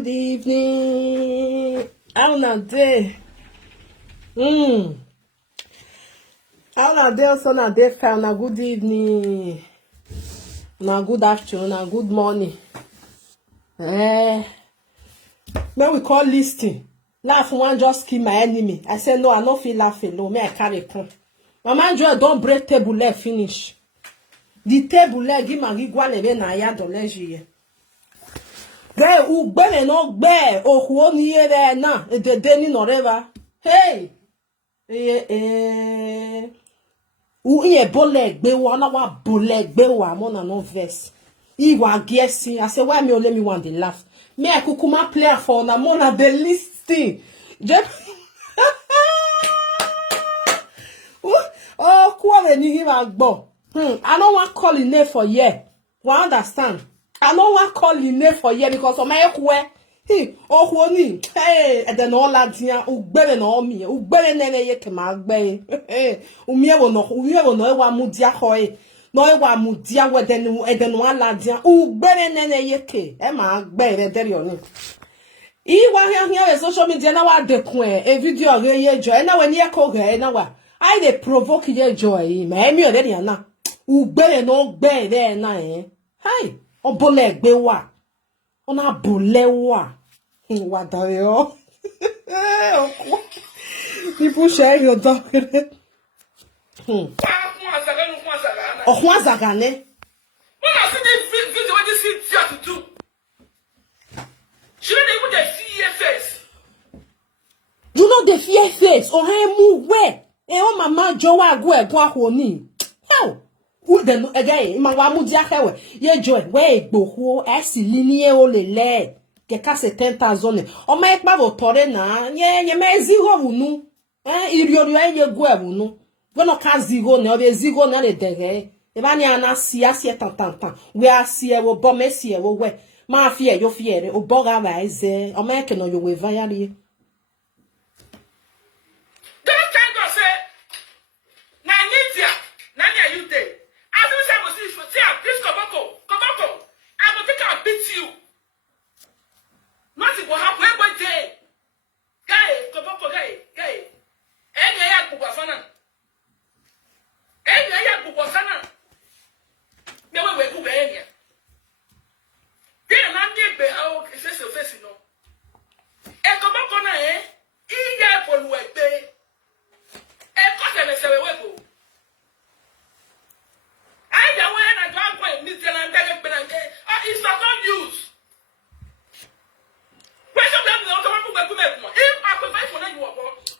good evening. How na day? How na day also na day fair na good evening. Na good afternoon, na good morning. When we call listing, laugh one just kill my enemy. I say no, I no feel laugh alone. Me I carry come. Mama Joy don't break table leg finish. The table leg give my rigwale na ya doleji. Gbe u gbe no gbe ohu ni ere na de ni no reva. Hey. U ye bole gbe wa na wa bole gbe wa mo na no verse. I wa guessing. I say why me only me want to laugh. Me I kukuma player for na mo na the listing. Oh, kwa ni him agbo. I don't want call in name for ye. We understand. I don't want call in name for ye because of my ekwe. Oh, ni. Hey, and then all that dia ugbere no mi. Ugbere nene ye ke ma gbe. Umie wo no e wa mudia hoye. No e wa mudia we den wa la dia. Ugbere nene ye ke. E ma gbe re deri oni. I wa here social media na wa dekun e video re ye jo. E na we ni e ko re na wa. I dey provoke ye joy. Me mi o de na. Ugbere no gbe there na hi obole egbe wa ona bole wa wa dayo people share your dog ohun azagane when I see this video what this video to do she don't even the fear face you know the fear face o he mu we o mama jo wa go egun ahoni how then again, my wamudia hewe, ye joy, we boho, linie o le, keka se 10,000. O ma ekpa vo tore na, ye me zero wunu, iriyo ye gwe wunu. Gono ka zero ne, obe zero na le dege. Eba ni ana siya tan. We a siya wo bome siya wo we. Ma fiye yo fiere, o boga wa eze, o ma eke no yo we vayari.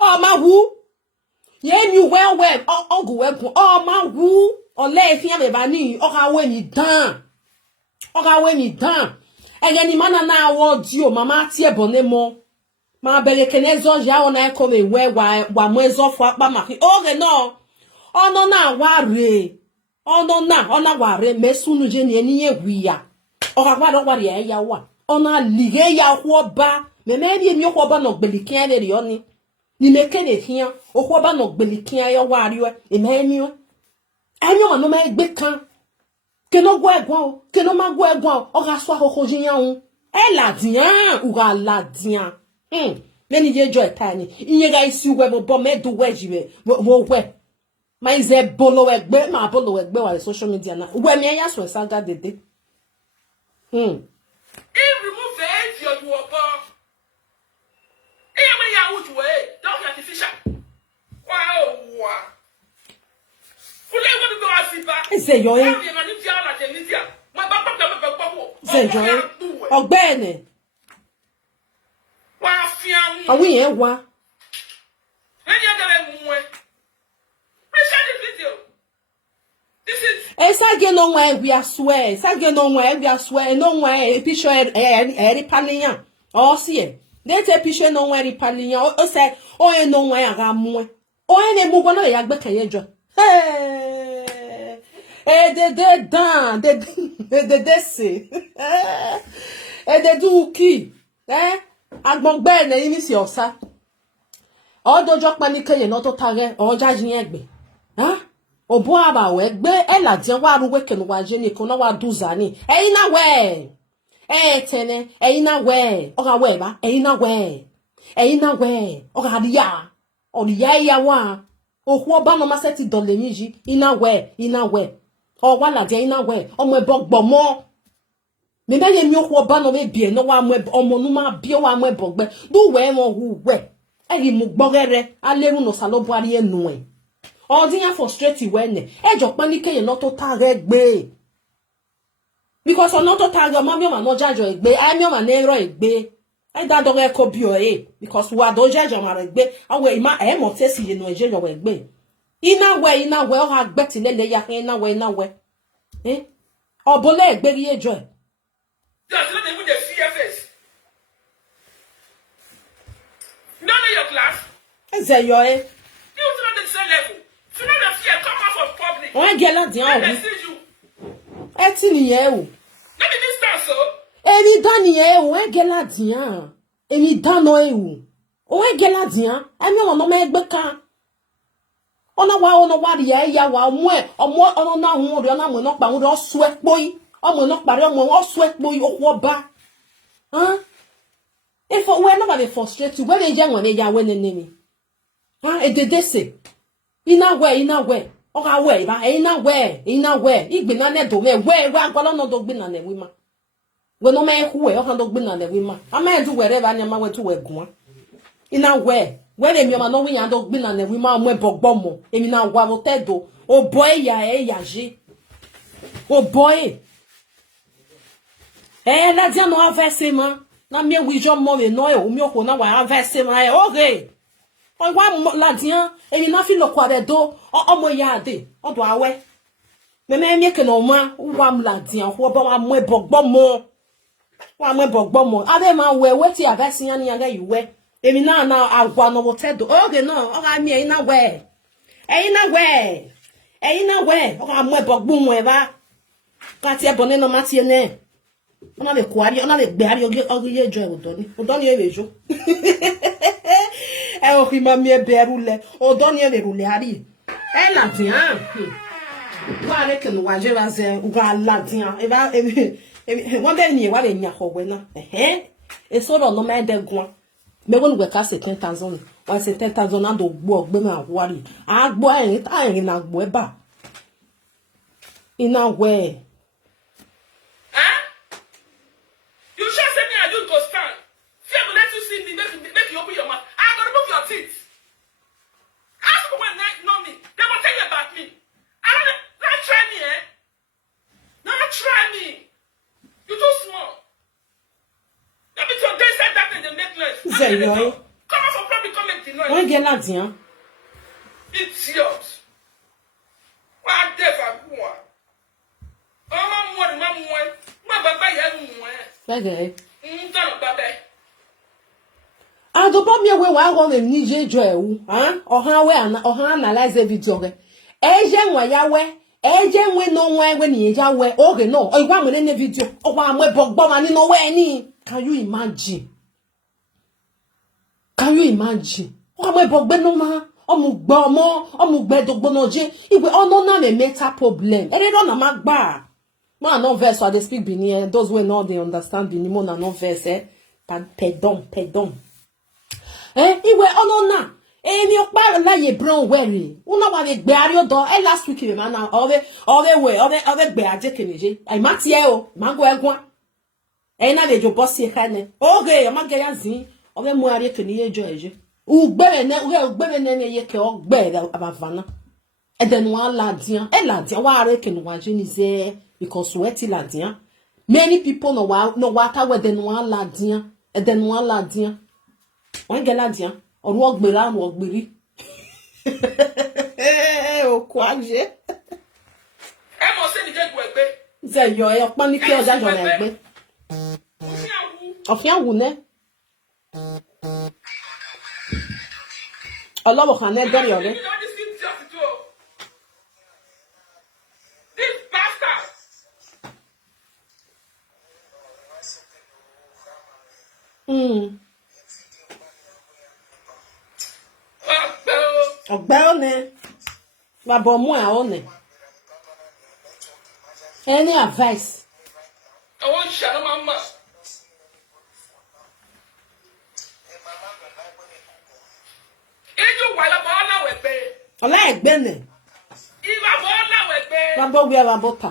Oh ma wu ye mi well ogu wegun oh ma wu ole ifin be ba ni o ka we ni dan ege ni mana na award o mama ti e bone mo ma bele kenezo ja ona e ko me we wa mo ezo fu apa ma ki oge no ono na ware ona ware mesunu je ni eni ye hwia o ka gba do ware ya wa ona lige ya ho ba me bi mi ho ba no gbelikin e re oni ni mekene hian okwo ba no gbelikin ayo wari we ememi o anyo ma no ma gbe kan ke no gwo egbon ke no ma gwo egbon o ga so akoko jiyan un e ladian u ga ladian me ni je joy tani iye ga isi we bo me do we jiwe wo we ma ize bolo egbe ma bolo egbe wa social media na we mi ya so saga dede remove the edge of your ball don't artificial. Wow. Say yo e. Say yo e. Ogbene. Wa fian. Awi yen wa. Any other mu e. Share the video. This is Esa no wa we aswe. Esa no wa we aswe. No wa e picture e paniyan. O si e. They take picture no one repalian. O say, oh, you know why I got more. Oh, any move on a yag back a jo. Hey, they done, they say, they do key. I'm going bed, and you miss your sa. All the jock manica, not to target or judging egg. Huh? O boaba, we be ella, dear, while we can watch any corner, do zani. Hey, na way. tene ina we oga we ba ina we oga dia odia ya wa ohwo ba no ma seti dole yiji ina we o wa la dia ina we omo ebo gbomo me na ye mi ohwo ba no me bie no wa mo omo nu ma bie wa mo ebo gbe du we mo hu we eri mu gbogere aleru no salobo ari enu e o din ya frustrate we ne ejo panike ye no to tare gbe because on not to tag your mommy no judge your egbe I me ma na ero egbe I da do ko bi o because we do judge your ma egbe awe ima e mo tesi ye no eje your egbe ina we o ha gbe ti lele ya ina we obole egbe ri ejo e just let them with the CFS you don't know your class eze yo you not the same level so not the fear come out of public o ge la din o eti niye o let me be start so emi dan niye o e ge la din emi dan no e o e ge la din emi o no me egbe kan ona wa ri ya wa mu e omo na hu ri ona mu no pa hu ro su epo yi omo no pare omo o su epo yi okwo ba if we no be frustrate you when je won e ya we nene e dede se ina we o ga we ba ina we igbe na ne do me we agolo no do gbe na ne we ma we no me hu e o kan do gbe na ne we ma ama do were ba nya ma we to we gun ina we le mi o ma no we ya do gbe na ne we ma mo e bogbo mo emi na wa mo tedo o boy ya je o boy la dia no avese ma na mi wi jo mo we no e o mi o ko na wa avese ma okay o wa la dia emi na fi lo kwa de do omo ya de o do awe me ke no ma wa m la dia ho ba wa mo e bogbo mo ade ma we ti avese yan ya ga yuwe emi na agwa no wo tedo okay no o ga mi ina we o ga mo e bogbo mo e ba ka ti e bone no ma ti ene ona le kwari ona le gbe ari ogiye jo odoni e bejo e o ki ma mi e berule odoni e berule ari e la tian wa le ke no wa je ba ze uga la tian e ba won be ni wa le nya ko we na e so ro no me de gun me won we ka se 10,000 wa se 10,000 na do gbo ogbe ma wari agbo erin ta erin na gbo e ba ina we make you open your mouth. I'm gonna remove your teeth. Ask people when they know me. They will tell you about me. Not try me, eh? Not try me. You're too small. Let me tell you, they said that and they make noise. Come on from public comment the noise. On get là bien. Idiot. What the fuck? Oh, my baba, yeah, adobo mi we wa go me ni je jo ewu oha analyze video ge eje nwa ya we eje nwe no nwa we ni eja we oge no igwa mo ne video ogwa amwe bogbo ma ni no we ni can you imagine ogwa amwe bogbo no ma omugbe dogbo no je igwe ono na me meta problem ere do na magba ma no verse so they speak Benin those we know they understand Benin mo na no verse pardon iwe ono na emi okpa la ye brown wery una wa le gbe ari odo last week me na ove gbe aje keneje ai mati e o mango egun na le jo boss e kane oge o mage yazin ove mu ari keniye jo eje ugbere ne ye ke ogbe abavana eden wa la dian wa ari kenu wa je ni se because weti la dian many people no wa ta we den wa la dian eden wa la dian wọ́n gẹ́lá díán ọ̀rọ̀ ọgbẹ̀rẹ̀ àwọn ọgbẹ̀rí òkú ajé ẹ mọ̀ sí ní jẹ́gbọ̀ ẹgbẹ́ zẹ̀yọ̀ ẹ̀ ọ̀pọ̀ ní kí ọjà jọ̀rọ̀ ẹgbẹ́ ọ̀fíà wù nẹ́ ọlọ́wọ̀ kan ní ẹgbẹ́rẹ̀ ọ̀rẹ́ ọgbẹ́ ọ̀nẹ́ bàbá ọmọ ẹ̀ ọ̀nẹ́ any advice. I want to share my mouth. Eju wa la ba la we pe. Ola egbe ne. Iwa ba la we pe. Rambo we rambo ta.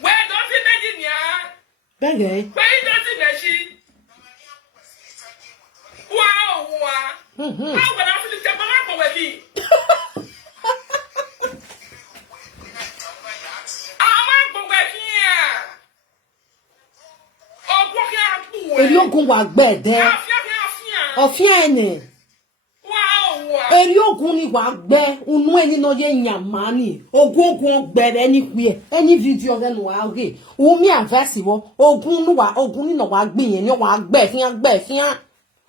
Where don't you imagine ya? Bege. Where don't you imagine? Wow, wow. How when I feel the temple with me? Eliogun wa gbe de. Ofia ene. Eliogun ni wa gbe unu eni no ye nyamani. Ogun gbere ni hue. Any video re no wa ge. Wo mi advice wo. Ogun ni no wa gbe yen ni wa gbe fian.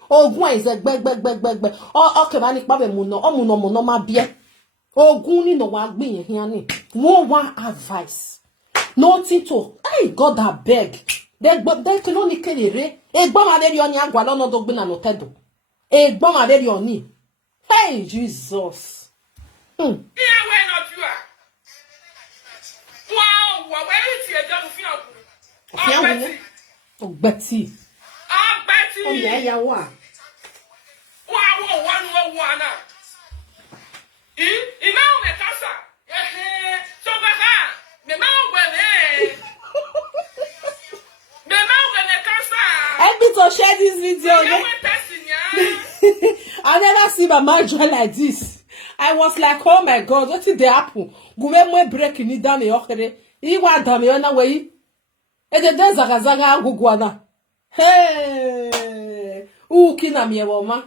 Ogun is gbe. O ke ba ni pa be mu no. O mu no ma bie. Ogun ni no wa gbe yen hian ni. Wo wa advice. Nothing to. Hey, God I beg. They can only kill it. A bomb at the only agua no dog bin no tedo. A bomb at the only. Hey, Jesus. Yeah, where not you are. Wow, where is your dog field? Oh, Betty. Ah, Betty. Oh, yeah, wa. Wow, one. Imao me casa. So baha. Me mau wele. Help me to share this video. I never see my man joy like this. I was like, oh my God, what did they happen? Gume break ni down me okere. Iwa dame ona we. E de zaga gugwana. Hey. Kina mi ewoma.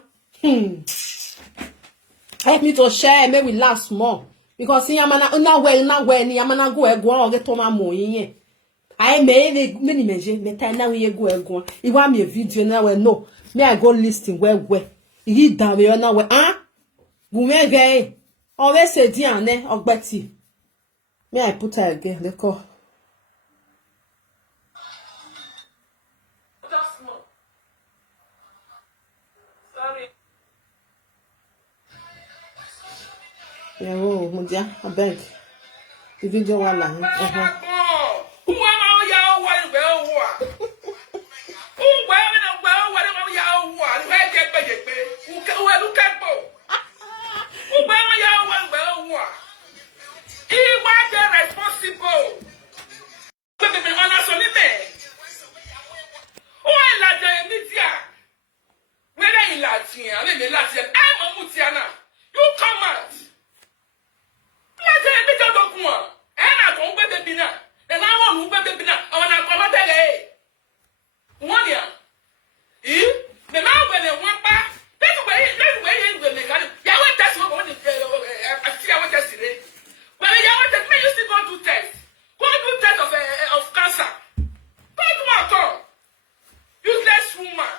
Help me to share, may we laugh more. Because yamana una we ni yamana go egwa o get to ma mo yin. I may many measure, but I now we go. If I me a video now, no. May I go listing where. He down there now, Gume gay. Always say Diane or Betty. May I put her again? The call. Sorry. Yeah, oh, Mundia, I beg. The video wala. You come out. Let me tell you, and I don't get the dinner. Then I want to get the dinner. I want to come out there. 1 year. The man when they want back, that's where they got it. Yeah, what that's what I see. I want to see it. But you want to make you still go do test. Go do test of cancer. Don't do at all. Useless woman.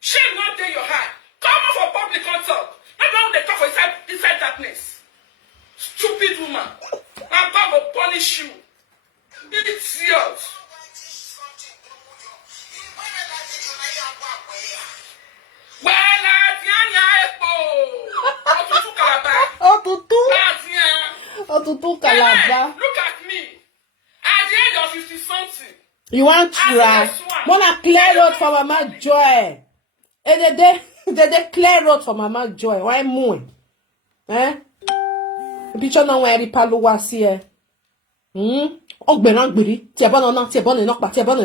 Shame not take your heart. Come on for public consult. Not now they talk for inside darkness. Stupid woman. My God will punish you. Idiot. Well, Otutu Calabar. Look at me. At the age of 50 something. You want to try? Wanna clear road for Mama Joy? They clear road for Mama Joy. Why more? Eh? Picture now where the palo was here. Ogberangbiri. Tiabon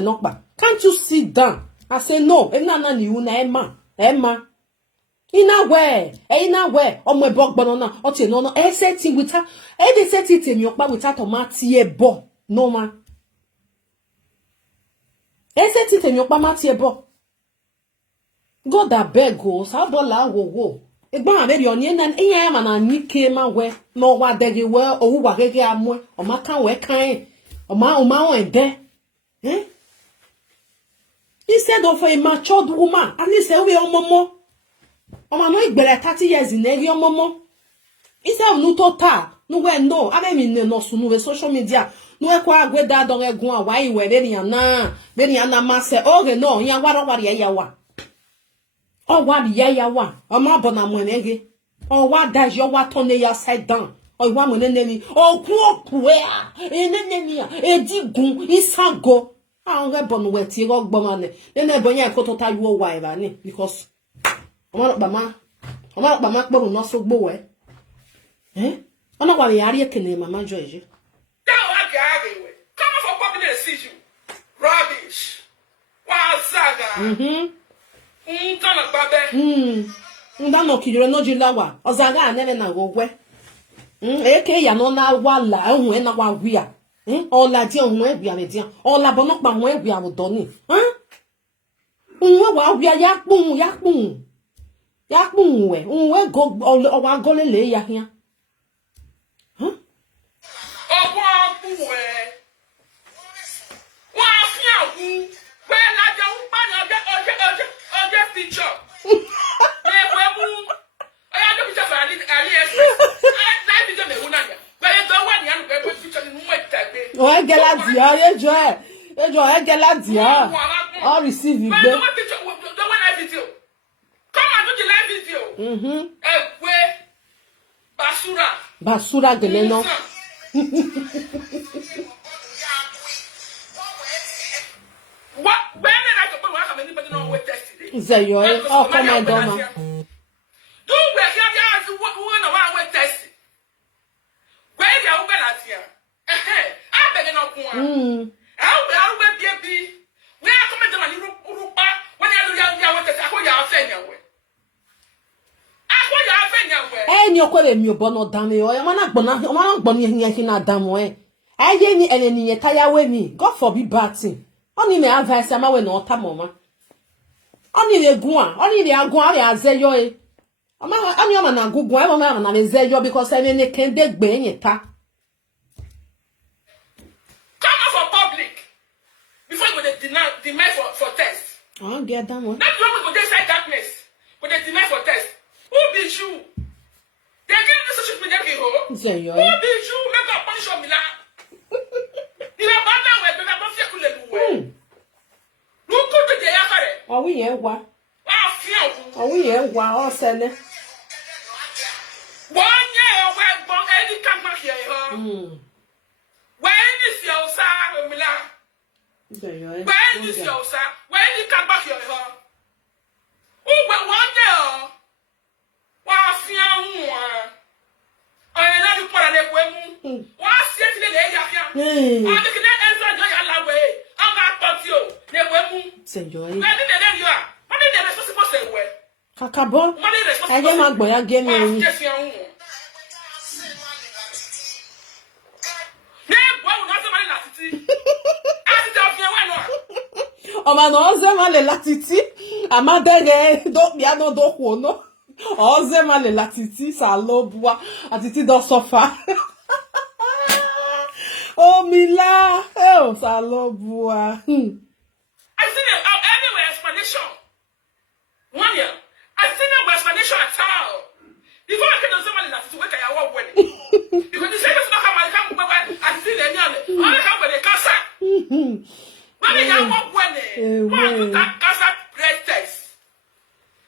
knock. Can't you sit down? I say no. Enana ni una Emma. Ina where? Oh my bog banana. Ote no. Setting with her. They set it in your with her tomato bo. No ma. Set it in your tomato bo. God that beg goes. How bola wo. Egba aberi oni na iya ma na nike ma we. No wa dege we owu wa gege amwe. O ma kan we kan. O ma won de. Instead of a matured woman, at least we are momo. Oma no igbere 30 years in eri omomo. Instead nu total, no we no, ave mi no sunu we social media. No e kwa agwe da don egun awa iwe de ni ana ma se oge no, yan wari ya wa. O wari ya wa. O ma bona mo nege. O wa da yo wa turn ya side down. O wa mo nene ni. O ku e a. E nene ni a. E digun isago. I don't bon wet you rock bomane. Then I bonya kotota you wife ani because I'm not bama not so boy. Eh? I'm not going to area can Mama George. Come for public decision. Rubbish. Wild saga. Kana babe. Ndano kidire no jilawa. Ozaga anene na gogwe. Eke ya no na wala ehun na wa gwia. Ola di ohun egbi ame di. Ola bono pa ohun egbi awodo ni. Ohun wa gwia yakpun. Yakpun we. Ohun we go owa golele ya hia. Oh, geladia, geladia. I'll receive you. Come and do the live video. Basura geleno. What? When I go to have anybody know what test today? Say you oh come on, Donna. Do we have you what one of our test? Where you are here? I'm begging up one. I'll be we are coming to my Urupa when you are test. I are saying your way. Eh, you call him your bono dame or a man bonny here na damo. I ye any tire way me. God forbid batting. Only me advice am we no tamoma. Only the gua, only the agua as yo. I'm your man and good boy, man, and is there because I mean, can dead bang it. Come out for public before you demand for test. Oh, dear, damn one. Not you go inside darkness, but they demand for test. Who be you? They give you social media hero. Who be you? Make a punch on me now. You are bad now, but I'm not feeling look to the yakare. Oh, we hear what? Oh, we hear what? Oh, send it. 1 year, where born any camera here. When is your son, Mila? When is your son? When you come back here? Who will 1 year? What's your one? I never put a leg. What's your name? I can answer your way. I'm not about you. They were Senor. Where did you are? What did they supposed to say? Kakabo. I get my boy again. Oh man, ozema le latiti. Amadege do biano do kuono. Ozema le latiti salobua. Atiti do sofa. Oh Mila, oh salobua. I see everywhere explanation. 1 year. I see no explanation at all. Before I can somebody that to work at our wedding. Because the same is not how I come I see the young. All I have with the casa. When they are what wedding. Why you that casa breast test?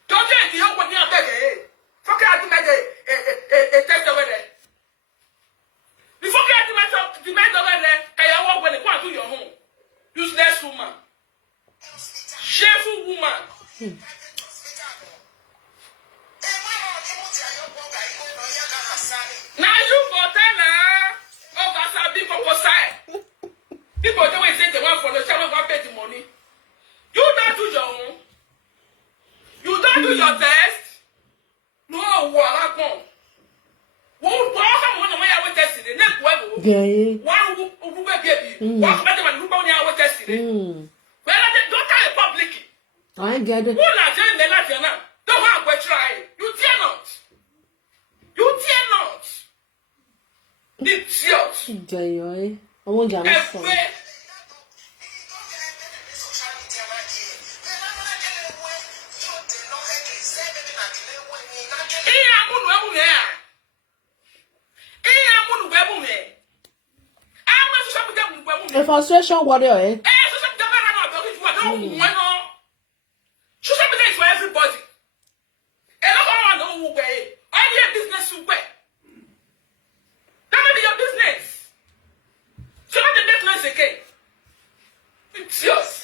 Don't you know what you are begging? Fuck out to make a test over there. Before I demand over there, can you walk when they want to your home? Useless woman. Shameful woman. Now you go tell her, oh, that's a big proposal. People always say they want for the shower, want pay the money. You don't do your own. You don't do your test. No, what I won't welcome one of my hour testing. The next level. One who will be walk better than who only hour testing. Well, don't tell the public. I get it. Who are doing the last year now? Don't have to try. You dare not. You dare not. Idiot. Joy. I won't get it. A frustration warrior, eh? Social media is for everybody. A lot of people know who way. All your business who way. That may be your business. So not the business again. Serious.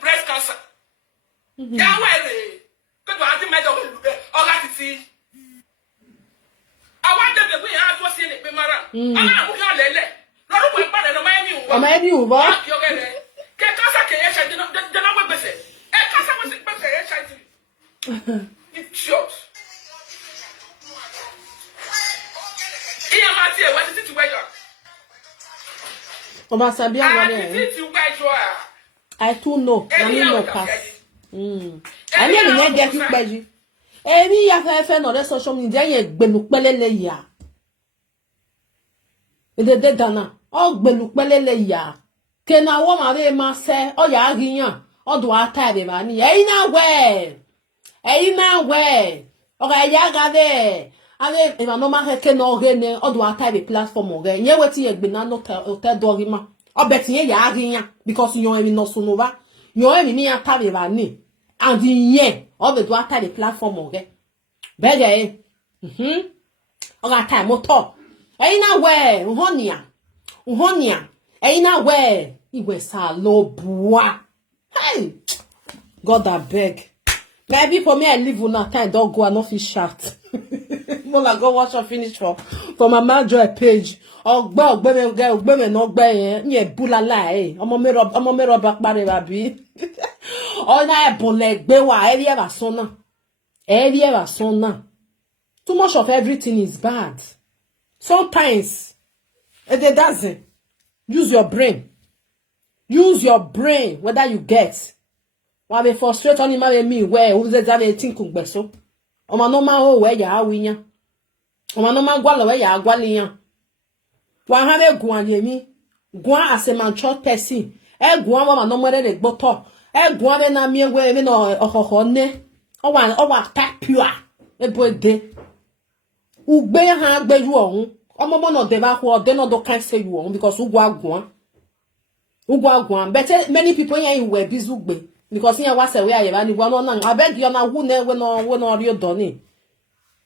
Breast cancer. Yahweh, because I think medal all that see. I want them to be out for seeing it. Mara, I'm not lele. No, no, but no, my new. What? Can cancer can you the number be say? Cancer was it's short. Here, Matthew, what is it to wear? I too know. I mean no pass. I mean you get to pay. Any ya no social media ye gbelu pelele ya. Ede de dana. O gbelu pelele ya. Ke na wo ma be ma se o ya riyan. O do ata be ba ni. Eyi na we. O ga ya ga de. Ale e ma no ma ke no gene o do ata be platform o ge. Nye weti ye gbe na no te do ri ma. O bet ye ya riyan because you emi no so no ba. You emi ni ata be ba ni. And yen o be do ata the platform o ge. Bege o ga time o to. Eyi na we uhonia. Eyi na we iwe sa lo bua. Hey, God I beg. Maybe for me I live una time don't go and not fish shout. Mola go watch or finish for my joy page. Ogbe me no gbe yen ye bulala omo me ro back pare ba bi. O na e bole gbe wa eri e ba sona. Too much of everything is bad. Sometimes it doesn't. Use your brain. Use your brain whether you get. Wa be frustrate on ma me where who ze za be think ugbeso. O ma no ma o we ya awiyan. O ma no ma gwa lo we ya agwale yan. Wa ha be gun ayemi. Gun as a mature person. E gun wa ma no more de gboto. E gun be na mi we me no ohoho ne. O wa tapua. E bo de. Ugbe ha gbe yu ohun. Omo mo no de ba ho de no do kan say you ohun because ugwa agwan. But many people here were busy ugbe. Because here was a way I ran one on. I beg you na who ne when no you done.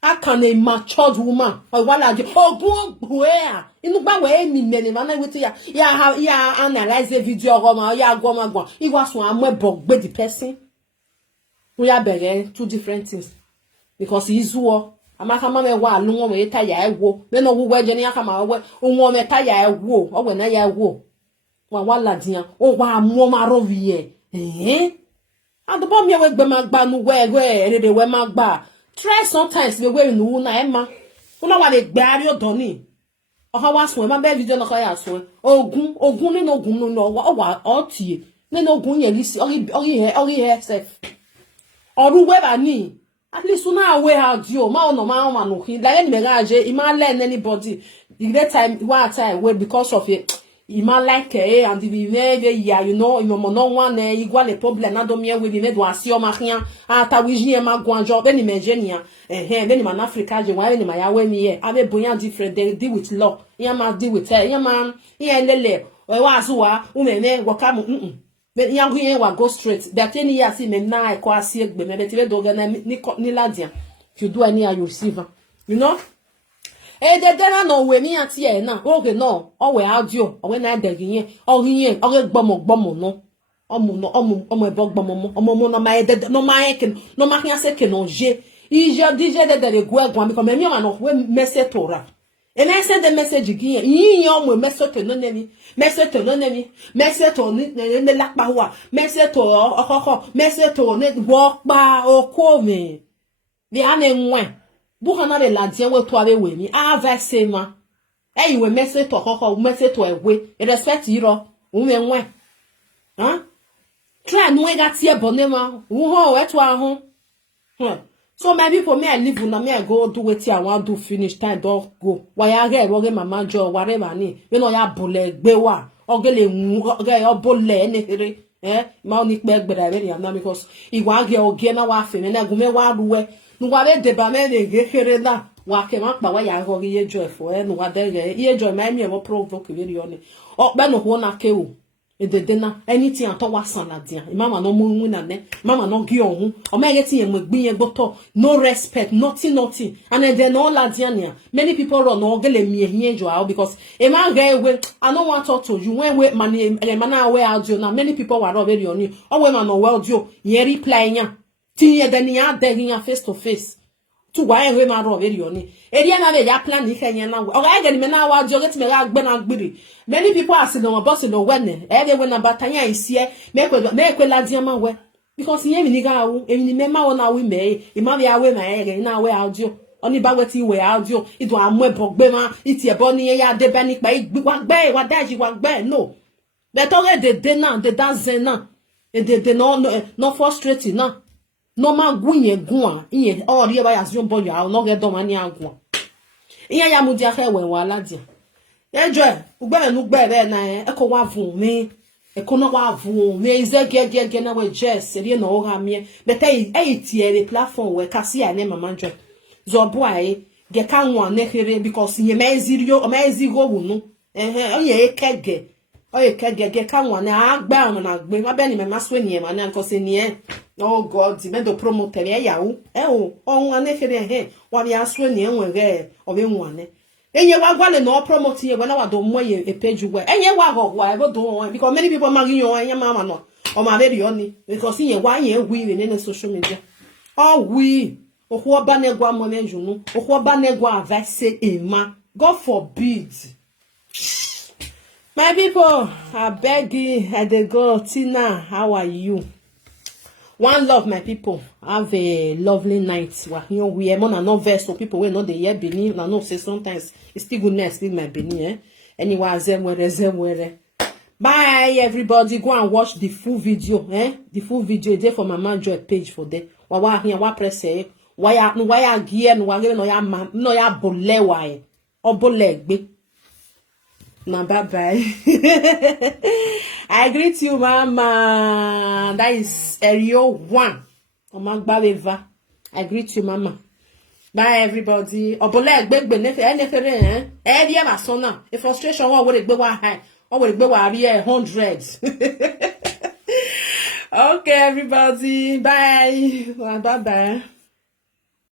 I can a matured woman or one like oh go where in the way me many man with ya analyze the video or ya go. It was one more bug the person. We are begging two different things. Because he's war. Amaka mama wa lungo we taya ewo. Me no wo je ni aka ma we unwo me taya ewo. O we na ya ewo. Wa wala dian. O wa mo ma ro vie. Adobo mi we gbe ma gba nu we ere we ma gba. Try sometimes we nu na e ma. Una wa le gbe ari odoni. O ha wa so e ma be video no ka ya so. Ogun ni no ogun no wa o tie. Ne no ogun ye lisi ori he self. Oru we ba ni. At least una away how do ma no he like any garage ima learn anybody the time one time wait because of it ima like and the yeah you know no one igual le problem na do me we be do asi o ma hian ata wi ma gwanjo be ni Nigeria be ni man Africa je wa be ni ma ya we mi here ave boyan different they deal with law yan ma deal with yan man yan lele o wa so wa umeme waka mu but young here will go straight. That any year see me now I call see egg me but we do ni ladian. If you do any you receive. You know? De no we me ati e na. Okay no. O we audio. O we na de yin. O yin. O gbomo no. Omo e gbomo. Omo no ma de no ma eken. No ma kan se ken onje. Ije DJ de go egwan because me ma no we message tora. And I send the message again. You message to no name. Message to no name. Message to ne lakpa wa. Message to message to ne walk ba o ko me. Bi ane nwen. Bu kana be ladien we to abe we mi. Ava sema. E you message to message to ewe. E respect you me nwen. Huh? Try no we got here bonema. Wo ho we to ahun. So maybe for me I live na me I go do wetin I want do finish time don't go. Why I get mama jo whatever ni. You know ya bole gbe wa. Ogele mu oge o bole ni ma oni pe gbera be na because iwa ge oge na wa fe me na gume wa ruwe. Nu wa be de ba me de ge kere na. wa ke ma pa wa ya go ye joy for no wa de ye joy ma mi e wo provoke we ri oni o pe no ho na ke o ededena anything ato wa sanadia mama no mu na ne mama no gi ohun o ma ye tin e mo gbin yen gboto no respect nothing and then all ladiania many people run no gele mi ehien jo out because e ma ga ewe I no want talk to you when we man we audio na many people were already on you o we man no well audio yen reply nya tin ye den ya de nya face to face tu wa ewe ma ro very oni eri na be ya plan ni kenya na o ga get me na wa jo get me ga gbe na gbiri many people are sitting on boss no when e we na batanya isie me kwe la diama we because yen mi ni ga wu emi ni me ma wona we me e ma ya we ma e na we audio oni ba we ti we audio idu amu ebo gbe ma iti ebo ni ya de be ni pa wa gbe wa daji wa gbe no but already de na de dance na e de no frustrating na no ma gunye gun iye o ri ba ya si bo ya no ge do ma ni agun iye ya mu dia ke we wa ladia ejo ugbe nu gbe be na e ko wa fun mi e ko no wa fun mi ize ge na we jess ri na o ha mi but e tie the platform we ka si ane mama jo zo bo ai ge ka nwa ne here because ye ma ezirio o ma ezigo wunu o ye kege o ye kege ge ka nwa na agba on na gbe ma be ni me ma so ni e ma na because ni e oh God, me do promoter ya o on ane here wa bi aso ni enwe ge o be nwane enye wa gwale no promote ye na wa do mo ye e page we enye wa go wa go do because many people magi yo enye mama no o ma be oni because enye wa ye wi we ne social media oh we oho ba ne gwa mo menjunu oho ba ne gwa advice ema God forbid. My people, I beg you, I dey go. Tina, how are you? One love, my people. Have a lovely night. We are not verse, so people will not the year Benin. I know say sometimes it's still goodness, still my Benin. Anyway, zemwere. Bye, everybody. Go and watch the full video. The full video is there for Mama Joy page for there. Wa press why gear no ya bole why or bole. Now bye bye. I greet you, Mama. That is Rio 1. I greet you, Mama. Bye, everybody. Obole gbegbe nefe eh ma sona. The frustration one would be high. Or would be 100. Okay, everybody. Bye. Bye bye.